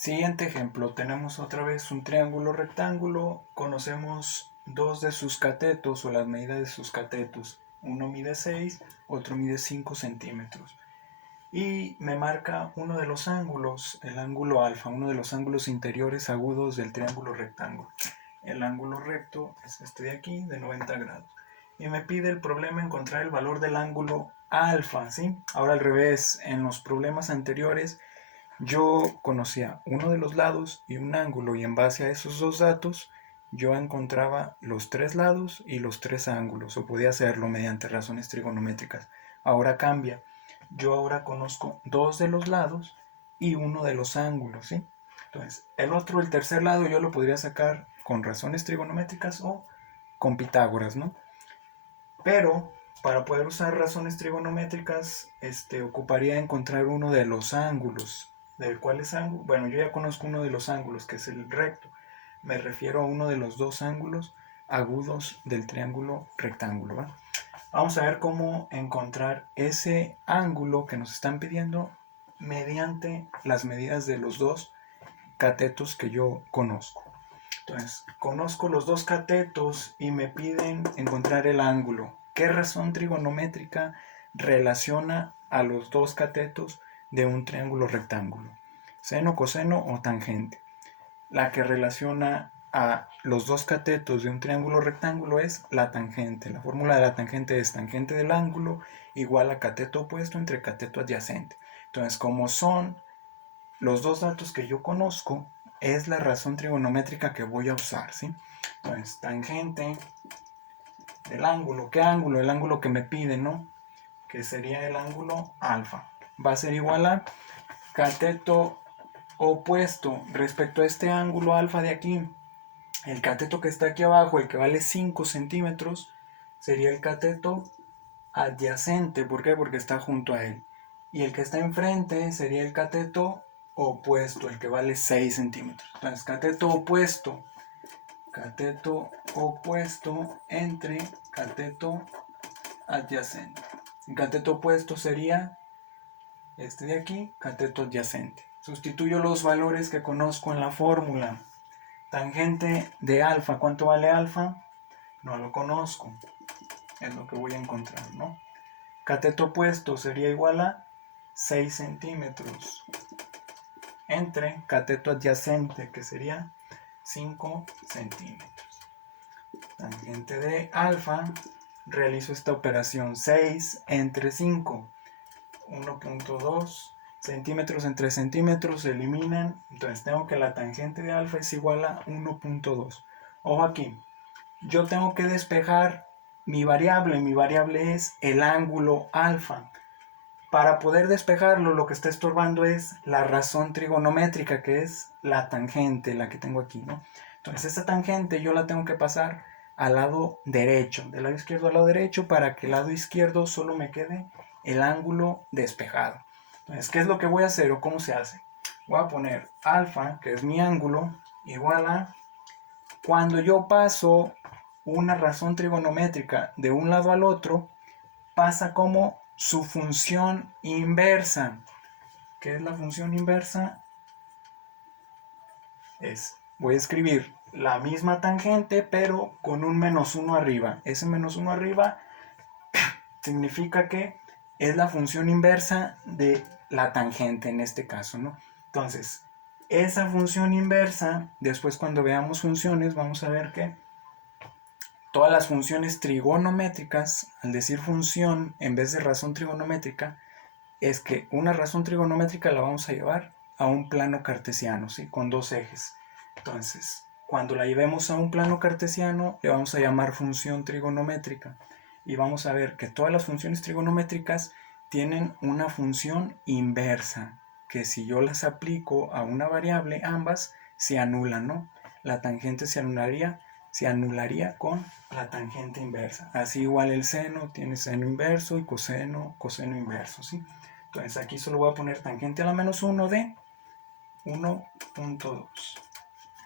Siguiente ejemplo, tenemos otra vez un triángulo rectángulo, conocemos dos de sus catetos o las medidas de sus catetos. Uno mide 6, otro mide 5 centímetros. Y me marca uno de los ángulos, el ángulo alfa, uno de los ángulos interiores agudos del triángulo rectángulo. El ángulo recto es este de aquí, de 90 grados. Y me pide el problema encontrar el valor del ángulo alfa, ¿sí? Ahora al revés, en los problemas anteriores yo conocía uno de los lados y un ángulo, y en base a esos dos datos yo encontraba los tres lados y los tres ángulos, o podía hacerlo mediante razones trigonométricas. Ahora cambia, yo ahora conozco dos de los lados y uno de los ángulos, ¿sí? Entonces, el tercer lado, yo lo podría sacar con razones trigonométricas o con Pitágoras, ¿no? Pero para poder usar razones trigonométricas, ocuparía encontrar uno de los ángulos. ¿De cuáles ángulos? Bueno, yo ya conozco uno de los ángulos, que es el recto. Me refiero a uno de los dos ángulos agudos del triángulo rectángulo, ¿va? Vamos a ver cómo encontrar ese ángulo que nos están pidiendo mediante las medidas de los dos catetos que yo conozco. Entonces, conozco los dos catetos y me piden encontrar el ángulo. ¿Qué razón trigonométrica relaciona a los dos catetos de un triángulo rectángulo? ¿Seno, coseno o tangente? La que relaciona a los dos catetos de un triángulo rectángulo es la tangente. La fórmula de la tangente es tangente del ángulo igual a cateto opuesto entre cateto adyacente. Entonces, como son los dos datos que yo conozco, es la razón trigonométrica que voy a usar, ¿sí? Entonces, tangente del ángulo. ¿Qué ángulo? El ángulo que me pide, ¿no? Que sería el ángulo alfa. Va a ser igual a cateto opuesto respecto a este ángulo alfa de aquí. El cateto que está aquí abajo, el que vale 5 centímetros, sería el cateto adyacente. ¿Por qué? Porque está junto a él. Y el que está enfrente sería el cateto opuesto, el que vale 6 centímetros. Entonces, cateto opuesto entre cateto adyacente. El cateto opuesto sería este de aquí, cateto adyacente. Sustituyo los valores que conozco en la fórmula. Tangente de alfa, ¿cuánto vale alfa? No lo conozco, es lo que voy a encontrar, ¿no? Cateto opuesto sería igual a 6 centímetros entre cateto adyacente, que sería 5 centímetros. Tangente de alfa, realizo esta operación 6 entre 5, 1.2 centímetros entre centímetros se eliminan, entonces tengo que la tangente de alfa es igual a 1.2. Ojo aquí, yo tengo que despejar mi variable es el ángulo alfa. Para poder despejarlo, lo que está estorbando es la razón trigonométrica, que es la tangente, la que tengo aquí, ¿no? Entonces esta tangente yo la tengo que pasar al lado derecho, del lado izquierdo al lado derecho, para que el lado izquierdo solo me quede el ángulo despejado. Entonces, ¿qué es lo que voy a hacer o cómo se hace? Voy a poner alfa, que es mi ángulo, igual a, cuando yo paso una razón trigonométrica de un lado al otro, pasa como su función inversa. ¿Qué es la función inversa? Voy a escribir la misma tangente, pero con un menos 1 arriba. Ese menos 1 arriba significa que es la función inversa de la tangente en este caso, ¿no? Entonces, esa función inversa, después cuando veamos funciones, vamos a ver que todas las funciones trigonométricas, al decir función en vez de razón trigonométrica, es que una razón trigonométrica la vamos a llevar a un plano cartesiano, ¿sí? Con dos ejes. Entonces, cuando la llevemos a un plano cartesiano, le vamos a llamar función trigonométrica. Y vamos a ver que todas las funciones trigonométricas tienen una función inversa, que si yo las aplico a una variable, ambas se anulan, ¿no? La tangente se anularía con la tangente inversa. Así igual el seno tiene seno inverso y coseno inverso, ¿sí? Entonces aquí solo voy a poner tangente a la menos 1 de 1.2.